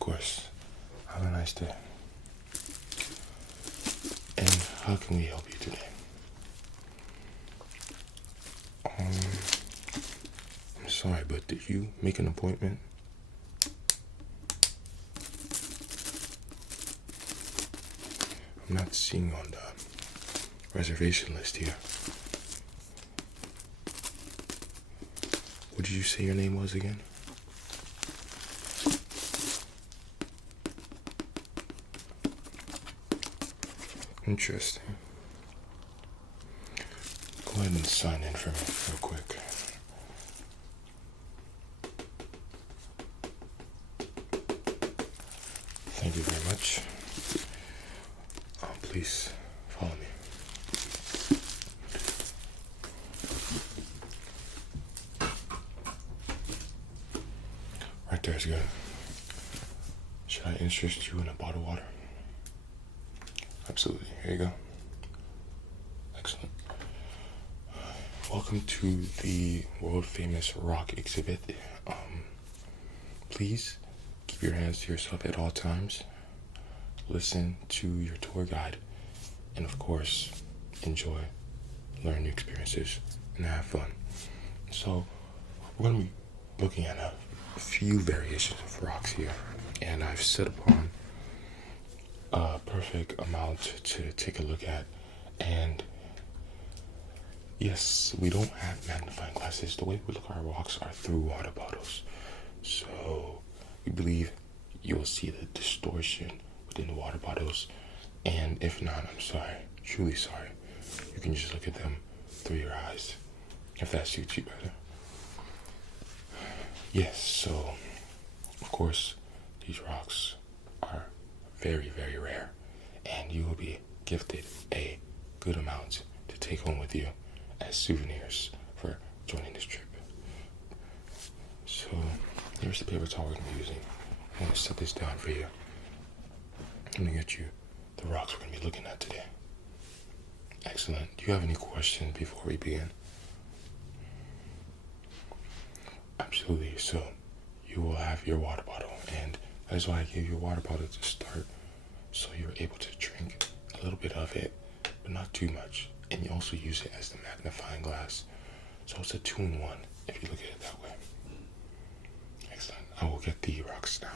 course. Have a nice day. And how can we help you today? I'm sorry, but did you make an appointment? I'm not seeing on the reservation list here. What did you say your name was again? Interesting. Go ahead and sign in for me real quick. Thank you very much. Please follow me. Right there is good. Should I interest you in a bottle of water? Absolutely. Here you go. Excellent. Welcome to the world famous rock exhibit. Please keep your hands to yourself at all times. Listen to your tour guide. And of course, enjoy, learn new experiences, and have fun. So, we're going to be looking at a few variations of rocks here. And I've set upon a perfect amount to take a look at. And yes, we don't have magnifying glasses. The way we look at our rocks are through water bottles. So we believe you will see the distortion within the water bottles. And if not, I'm sorry, truly sorry. You can just look at them through your eyes, if that suits you better. Yes, so of course, these rocks are very, very rare, and you will be gifted a good amount to take home with you as souvenirs for joining this trip. So, here's the paper towel we're going to be using. I'm going to set this down for you. I'm going to get you the rocks we're going to be looking at today. Excellent. Do you have any questions before we begin? Absolutely. So, you will have your water bottle, and that is why I gave you a water bottle to start, so you're able to drink a little bit of it, but not too much. And you also use it as the magnifying glass. So it's a 2-in-1 if you look at it that way. Excellent. I will get the rocks now.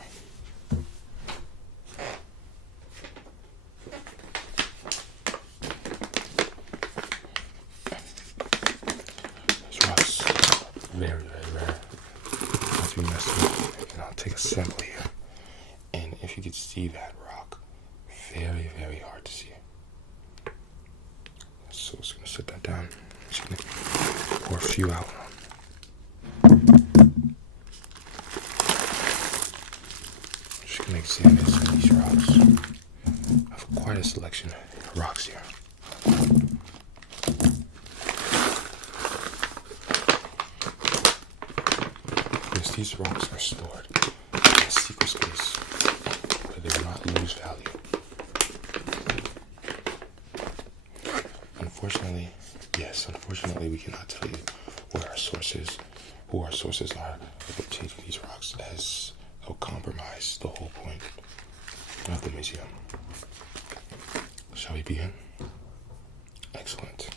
These rocks are very, very rare. I'll be messing with it, and I'll take a sample here. And if you could see that rock, very, very hard to see. So I'm just going to set that down. I'm just going to pour a few out. I'm just going to examine some of these rocks. I have quite a selection of rocks here. Because these rocks are stored in a secret space where they will not lose value. Unfortunately, we cannot tell you who our sources are of obtaining these rocks, as they'll compromise the whole point of the museum. Shall we begin? Excellent.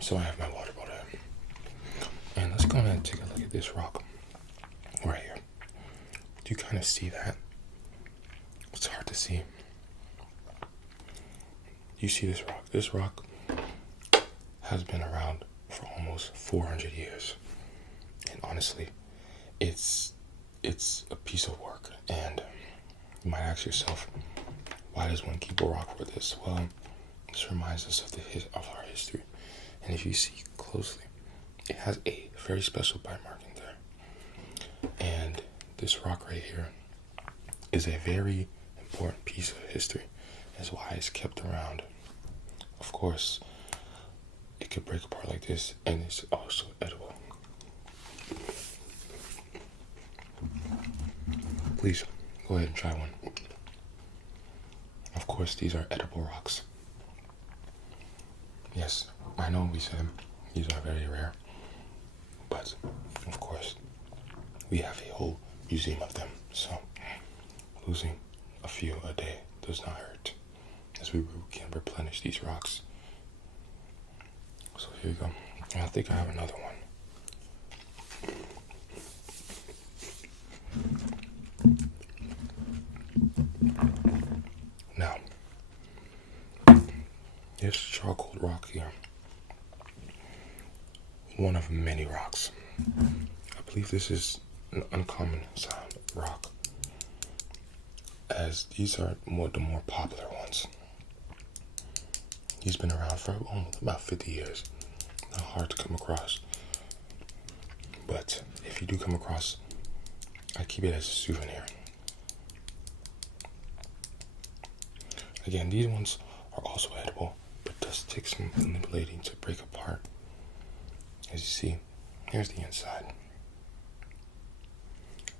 So I have my water bottle, and let's go ahead and take a look at this rock right here. Do you kind of see that? It's hard to see. You see this rock? This rock has been around for almost 400 years. And honestly, it's a piece of work. And you might ask yourself, why does one keep a rock for this? Well, this reminds us of our history. And if you see closely, it has a very special bite mark in there. And this rock right here is a very important piece of history. That's why it's kept around. Of course, it could break apart like this, and it's also edible. Please, go ahead and try one. Of course, these are edible rocks. Yes, I know we said these are very rare, but of course, we have a whole museum of them, so losing a few a day does not hurt, as we can replenish these rocks. So here you go. And I think I have another one. Now, this charcoal rock here, one of many rocks. I believe this is an uncommon sound rock, as these are the more popular ones. He's been around for almost about 50 years. Not hard to come across. But if you do come across, I keep it as a souvenir. Again, these ones are also edible, but does take some manipulating to break apart. As you see, here's the inside.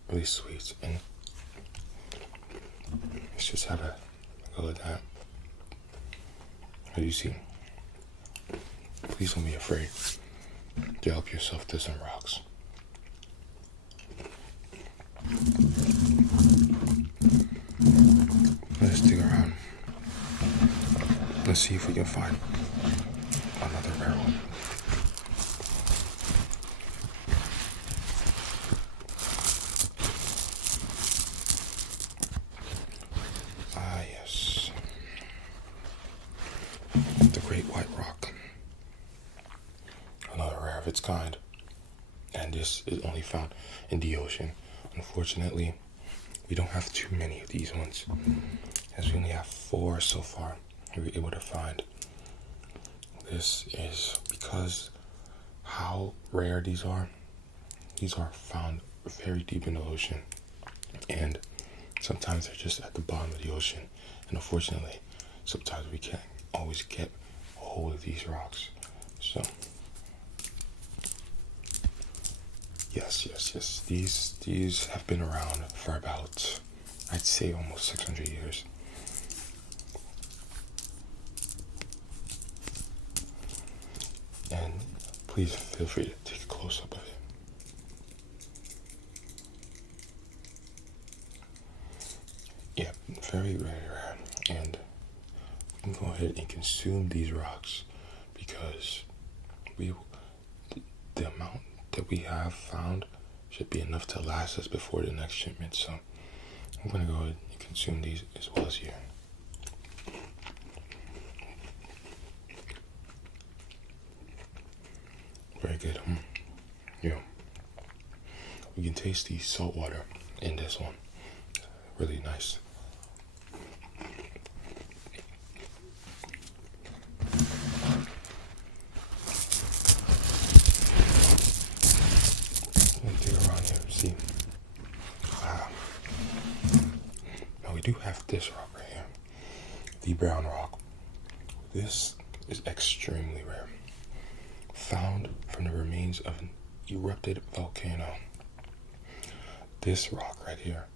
Really sweet, and let's just have a go at that. As you see, please don't be afraid to help yourself to some rocks. Let's dig around. Let's see if we can find another rare one. Ah, yes. The Great White Rock. Another rare of its kind. And this is only found in the ocean. Unfortunately, we don't have too many of these ones, as we only have 4 so far we were able to find. This is because how rare these are found very deep in the ocean, and sometimes they're just at the bottom of the ocean, and unfortunately sometimes we can't always get a hold of these rocks. So yes, these have been around for about, I'd say, almost 600 years. And please feel free to take a close-up of it. Yeah, very, very rare. And we can go ahead and consume these rocks, because the amount that we have found should be enough to last us before the next shipment. So I'm going to go ahead and consume these as well as you. Very good. Yeah. We can taste the salt water in this one. Really nice. Let me dig around here and see. Now we do have this rock right here. The brown rock. This is extremely rare. Found from the remains of an erupted volcano. This rock right here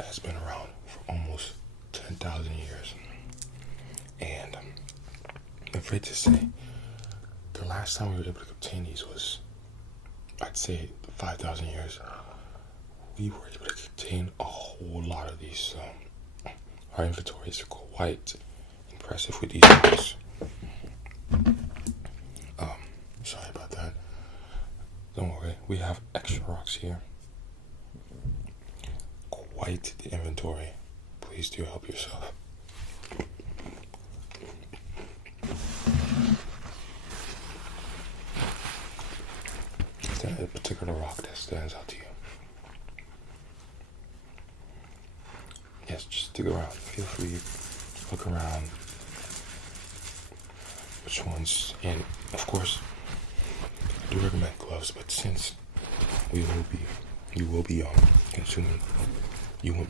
has been around for almost 10,000 years. And I'm afraid to say, the last time we were able to obtain these was, I'd say, 5,000 years. We were able to obtain a whole lot of these, so our inventory is quite impressive with these rocks. Sorry about that. Don't worry, we have extra rocks here. Quite the inventory. Please do help yourself. Is there a particular rock that stands out to you? Yes, just dig around. Feel free to look around. Which ones? And of course, I do recommend gloves, but since you won't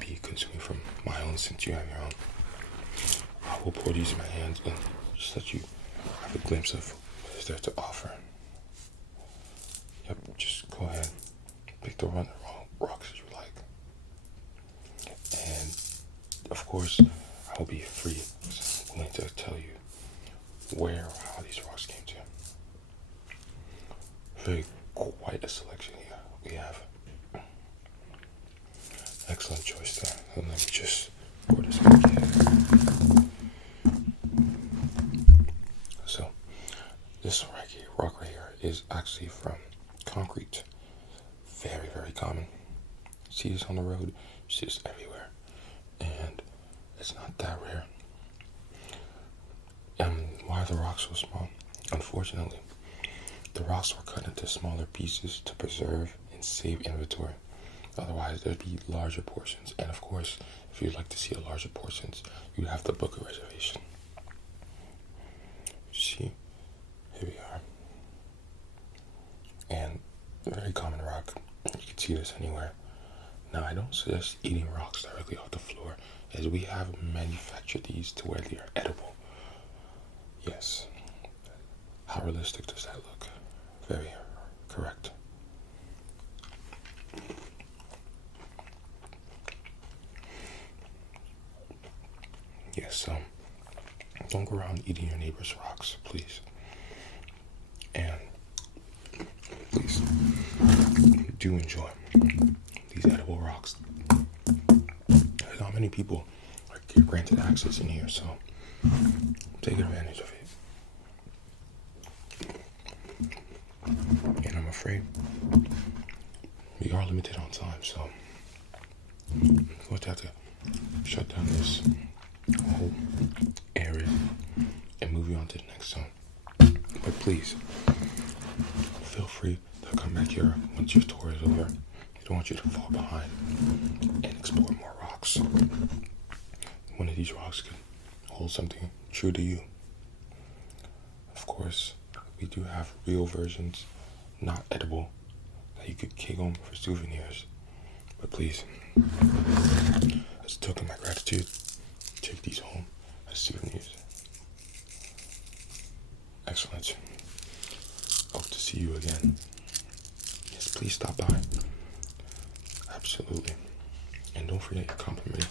be consuming from my own, since you have your own, I will pour these in my hands and just let you have a glimpse of what is there to offer. Yep, just go ahead, pick the wrong rocks that you like, and of course I will be willing to tell you where or how these rocks came to. Very quite a selection here we have. Excellent choice there. And let me just pour this back in. So, this rock right here is actually from concrete. Very, very common. See this on the road, you see this everywhere. And it's not that rare. And why are the rocks so small? Unfortunately, the rocks were cut into smaller pieces to preserve and save inventory. Otherwise, there'd be larger portions. And of course, if you'd like to see the larger portions, you'd have to book a reservation. See, here we are. And a very common rock. You can see this anywhere. Now, I don't suggest eating rocks directly off the floor, as we have manufactured these to where they are edible. Yes. How realistic does that look? Very correct. Yes, so don't go around eating your neighbor's rocks, please. And please do enjoy these edible rocks. There's not many people are granted access in here, so take advantage of it. And I'm afraid we are limited on time, so I'm going to have to shut down this whole area and move you on to the next zone. But please, feel free to come back here once your tour is over. I don't want you to fall behind and explore more rocks. One of these rocks could hold something true to you. Of course, we do have real versions, not edible, that you could take home for souvenirs. But please, as a token of my gratitude, take these home as souvenirs. Excellent. Hope to see you again. Yes, please stop by. Absolutely. And don't forget your complimentary